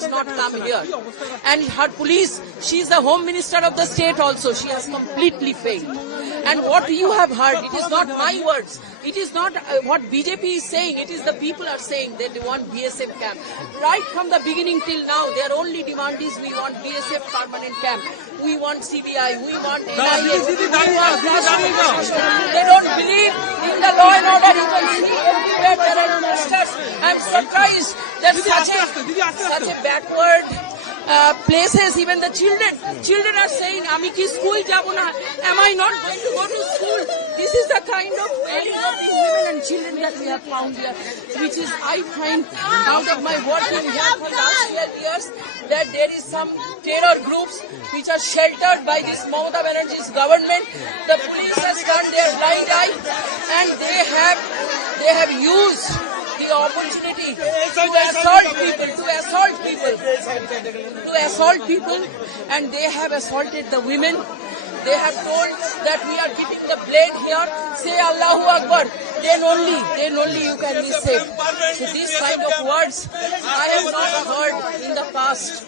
has not come here. And her police, she is the home minister of the state also. She has completely failed. And what you have heard, it is not my words. It is not what BJP is saying. It is the people are saying that they want BSF camp. Right from the beginning till now, their only demand is we want BSF permanent camp. We want CBI. We want NIA. They don't believe in the law and order. You can see everywhere there are protesters. I'm surprised that such a backward places, even the children are saying, "Ami ki school jabo na? Am I not going to go to school?" This is the kind of women and children that we have found here, which is, I find, out of my working here for last 12 years, that there is some terror groups which are sheltered by this Mamata Banerjee's government. The police has turned their blind eye, and they have used the opportunity to assault people, and they have assaulted the women. They have told that we are keeping the blade here, say Allahu Akbar, then only you can be safe. So these kind of words I have not heard in the past.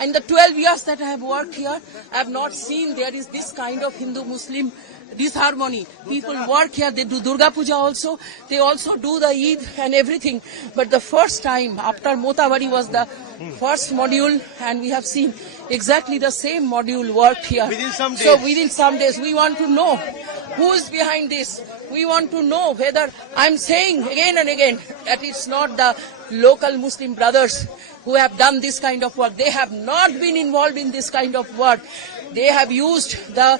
In the 12 years that I have worked here, I have not seen there is this kind of Hindu-Muslim disharmony. People work here, they do Durga Puja also, they also do the Eid and everything. But the first time, after Motawari was the first module, and we have seen exactly the same module worked here. So within some days, we want to know who is behind this. We want to know whether, I'm saying again and again, that it's not the local Muslim brothers who have done this kind of work. They have not been involved in this kind of work. They have used, the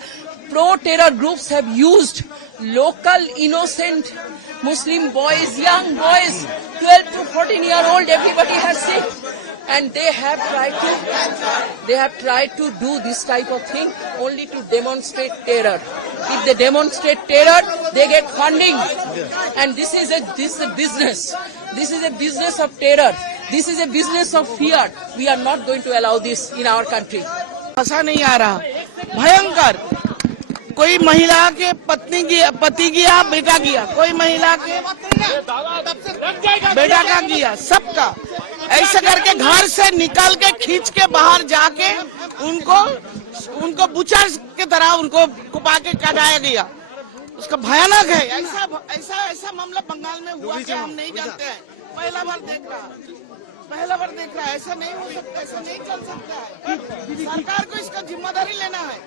pro-terror groups have used local innocent Muslim boys, young boys, 12 to 14-year-old, everybody has seen. And they have tried to do this type of thing only to demonstrate terror. If they demonstrate terror, they get funding. And this is a business. This is a business of terror. This is a business of fear. We are not going to allow this in our country. ऐसा नहीं आ रहा, भयंकर। कोई महिला के पति गया, बेटा गया, कोई महिला के बेटा का गया, सबका ऐसा करके घर से निकल के खींच के बाहर जाके उनको बुचर के तरह उनको कुपा के काटाया गया। उसका भयानक है। ऐसा मामला बंगाल में हुआ क्या हम नहीं जानते हैं। पहला बार देख रहा है। ऐसा नहीं हो सकता, ऐसा नहीं चल सकता है। सरकार को इसका जिम्मेदारी लेना है।